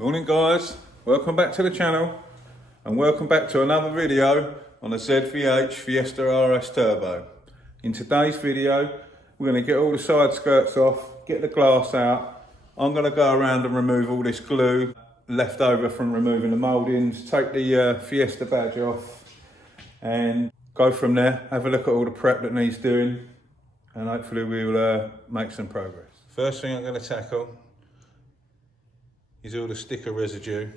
Morning guys, welcome back to the channel and welcome back to another video on the ZVH Fiesta RS Turbo. In today's video we're going to get all the side skirts off, get the glass out. I'm going to go around and remove all this glue left over from removing the mouldings, take the Fiesta badge off and go from there, have a look at all the prep that needs doing and hopefully we'll make some progress. First thing I'm going to tackle is all the sticker residue.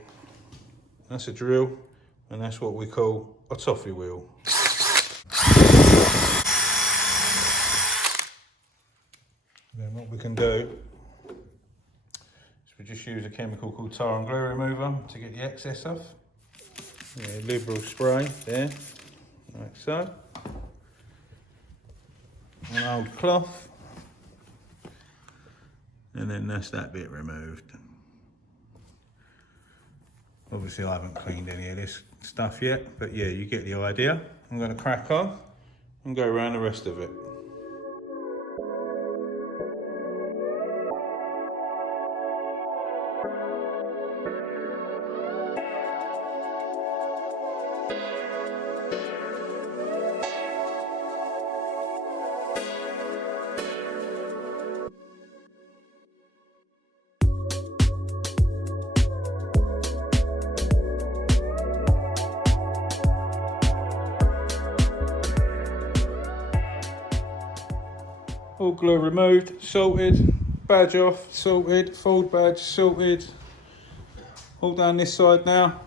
That's a drill, and that's what we call a toffee wheel. Then what we can do is we just use a chemical called tar and glue remover to get the excess off. Yeah, liberal spray there, like so. An old cloth, and then that's that bit removed. Obviously I haven't cleaned any of this stuff yet, but yeah, you get the idea. I'm going to crack on and go around the rest of it. All glue removed, sorted, badge off, sorted, fold badge sorted. All down this side now.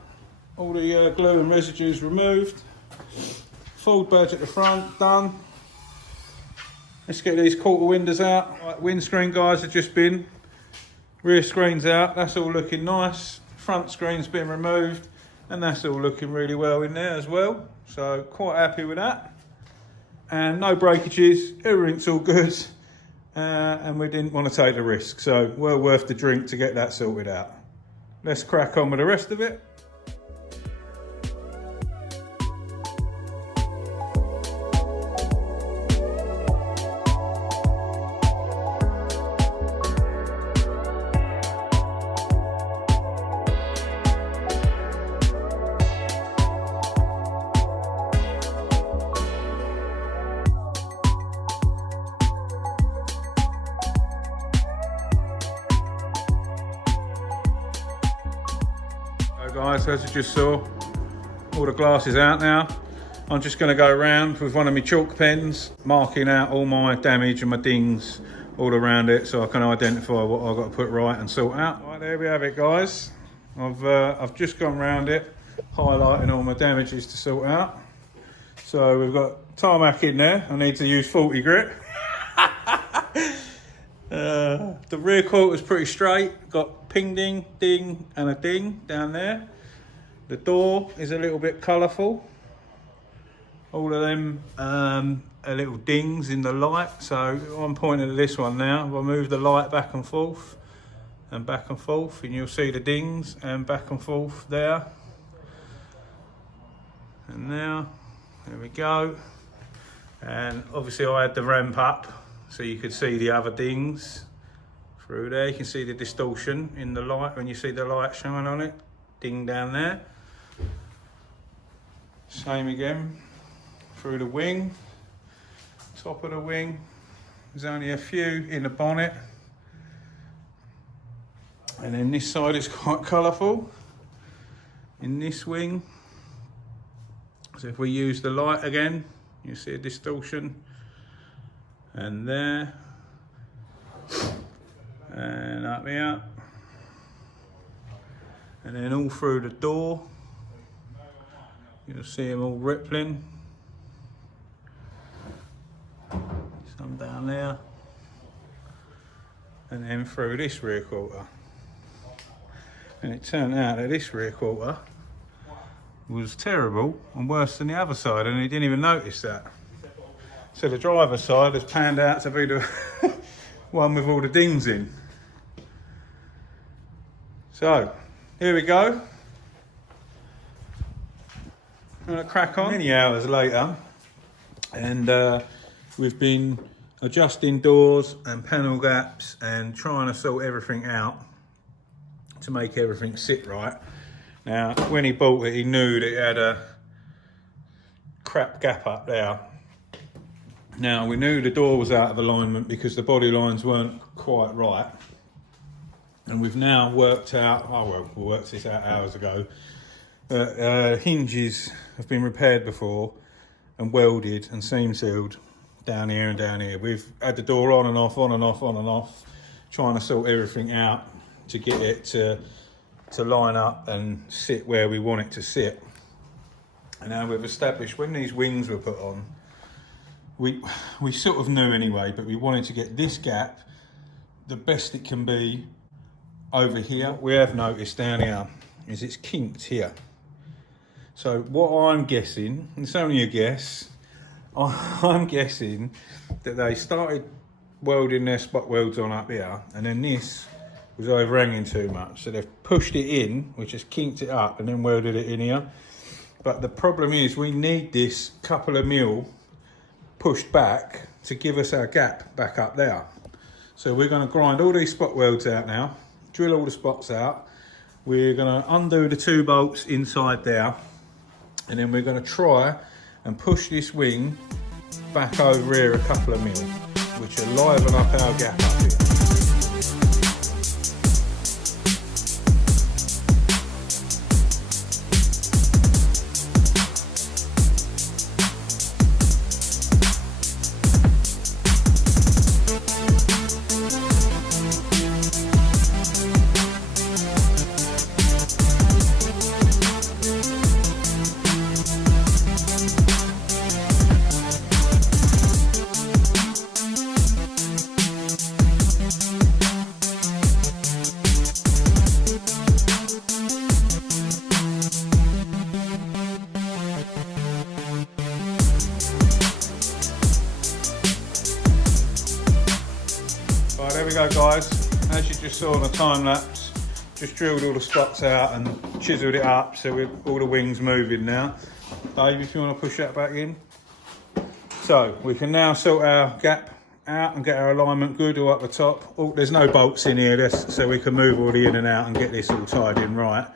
All the glue and residues removed. Fold badge at the front, done. Let's get these quarter windows out. Right, windscreen guys have just been. Rear screen's out, that's all looking nice. Front screen's been removed and that's all looking really well in there as well. So quite happy with that. And no breakages, everything's all good, and we didn't want to take the risk, so well worth the drink to get that sorted out. Let's crack on with the rest of it. Guys, as you just saw, all the glass is out now. I'm just going to go around with one of my chalk pens, marking out all my damage and my dings all around it so I can identify what I've got to put right and sort out. Right, there we have it guys. I've just gone around it, highlighting all my damages to sort out. So we've got tarmac in there, I need to use 40 grit. The rear quarter's pretty straight, got ping ding, ding and a ding down there. The door is a little bit colourful. All of them are little dings in the light. So I'm pointing at this one now. If I move the light back and forth, and you'll see the dings and back and forth there. And now, there we go. And obviously I had the ramp up so you could see the other dings through there. You can see the distortion in the light when you see the light shine on it. Ding down there. Same again through the wing, top of the wing. There's only a few in the bonnet. And then this side is quite colourful in this wing. So if we use the light again, you see a distortion. And there. And up here. And then all through the door. You'll see them all rippling. Some down there. And then through this rear quarter. And it turned out that this rear quarter was terrible and worse than the other side, and he didn't even notice that. So the driver's side has panned out to be the one with all the dings in. So, here we go. I'm going to crack on. Many hours later, and we've been adjusting doors and panel gaps and trying to sort everything out to make everything sit right. Now, when he bought it, he knew that it had a crap gap up there. Now, we knew the door was out of alignment because the body lines weren't quite right. And we've now worked out, oh well, we worked this out hours ago, that hinges have been repaired before and welded and seam sealed down here and down here. We've had the door on and off, on and off, on and off, trying to sort everything out to get it to line up and sit where we want it to sit. And now we've established when these wings were put on, we sort of knew anyway, but we wanted to get this gap the best it can be over here. We have noticed down here is it's kinked here. So what I'm guessing, it's only a guess, I'm guessing that they started welding their spot welds on up here, and then this was overhanging too much. So they've pushed it in, which has kinked it up, and then welded it in here. But the problem is we need this couple of mil pushed back to give us our gap back up there. So we're going to grind all these spot welds out now, drill all the spots out. We're going to undo the 2 bolts inside there, and then we're going to try and push this wing back over here a couple of mil, which will liven up our gap up here. Right, there we go guys, as you just saw on the time lapse, just drilled all the spots out and chiselled it up so we've all the wings moving now. Dave, if you want to push that back in. So we can now sort our gap out and get our alignment good all up the top. Oh, there's no bolts in here, so we can move all the in and out and get this all tied in right.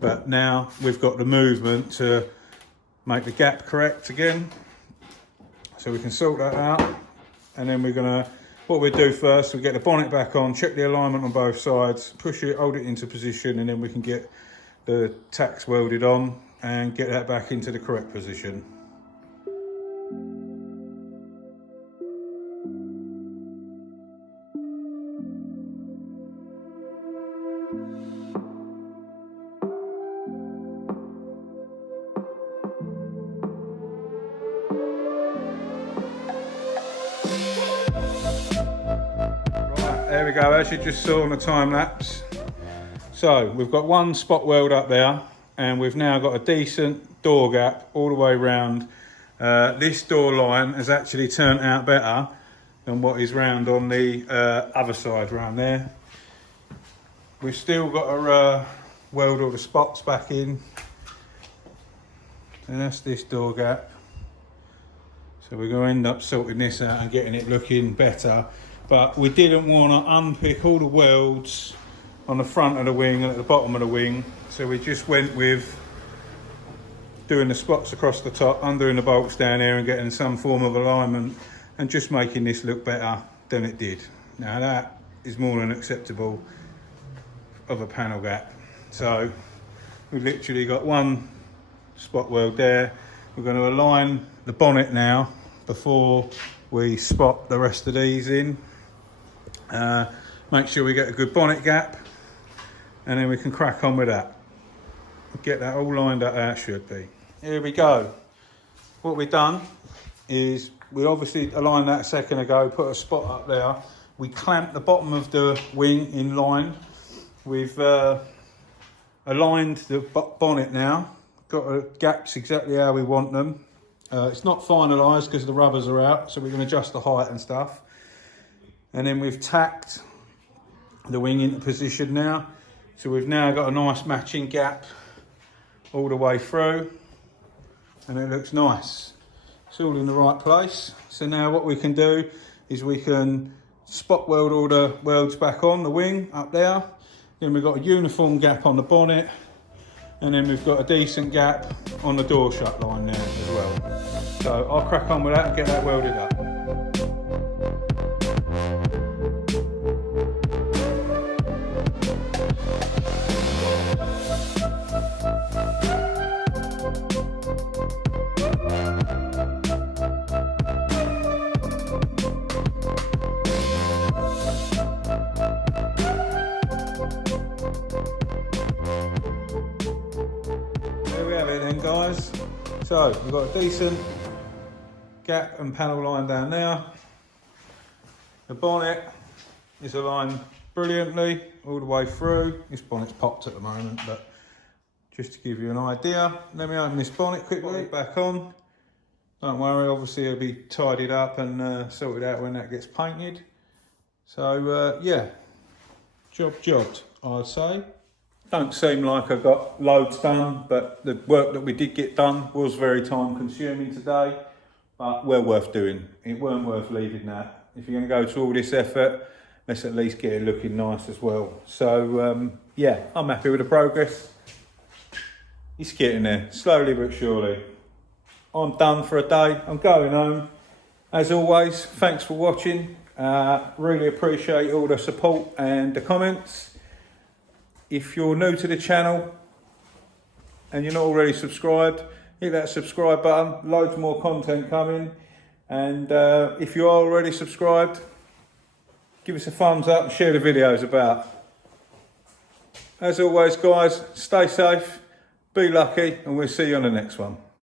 But now we've got the movement to make the gap correct again. So we can sort that out, and then we're gonna, what we do first, we get the bonnet back on, check the alignment on both sides, push it, hold it into position, and then we can get the tacks welded on and get that back into the correct position. There we go, as you just saw on the time lapse. So we've got one spot weld up there, and we've now got a decent door gap all the way round. This door line has actually turned out better than what is round on the other side round there. We've still got to weld all the spots back in, and that's this door gap. So we're going to end up sorting this out and getting it looking better. But we didn't want to unpick all the welds on the front of the wing and at the bottom of the wing. So we just went with doing the spots across the top, undoing the bolts down here and getting some form of alignment and just making this look better than it did. Now that is more than acceptable of a panel gap. So we've literally got one spot weld there. We're going to align the bonnet now before we spot the rest of these in. Make sure we get a good bonnet gap, and then we can crack on with that. Get that all lined up how it should be. Here we go. What we've done is we obviously aligned that a second ago, put a spot up there. We clamped the bottom of the wing in line. We've aligned the bonnet now. Got the gaps exactly how we want them. It's not finalised because the rubbers are out, so we can adjust the height and stuff. And then we've tacked the wing into position now. So we've now got a nice matching gap all the way through, and it looks nice. It's all in the right place. So now what we can do is we can spot weld all the welds back on the wing up there, Then we've got a uniform gap on the bonnet, and then we've got a decent gap on the door shut line there as well. So I'll crack on with that and get that welded up. There we have it then, guys. So we've got a decent gap and panel line down there. The bonnet is aligned brilliantly all the way through. This bonnet's popped at the moment, but just to give you an idea. Let me open this bonnet quickly, Back on. Don't worry, obviously it'll be tidied up and sorted out when that gets painted. So yeah, jobbed, I'd say. Don't seem like I got loads done, but the work that we did get done was very time consuming today, but well worth doing. It weren't worth leaving that. If you're going to go to all this effort, let's at least get it looking nice as well. So yeah, I'm happy with the progress. It's getting there, slowly but surely. I'm done for a day, I'm going home. As always, thanks for watching. Really appreciate all the support and the comments. If you're new to the channel and you're not already subscribed, hit that subscribe button. Loads more content coming. And if you are already subscribed, give us a thumbs up and share the videos about. As always, guys, stay safe, be lucky, and we'll see you on the next one.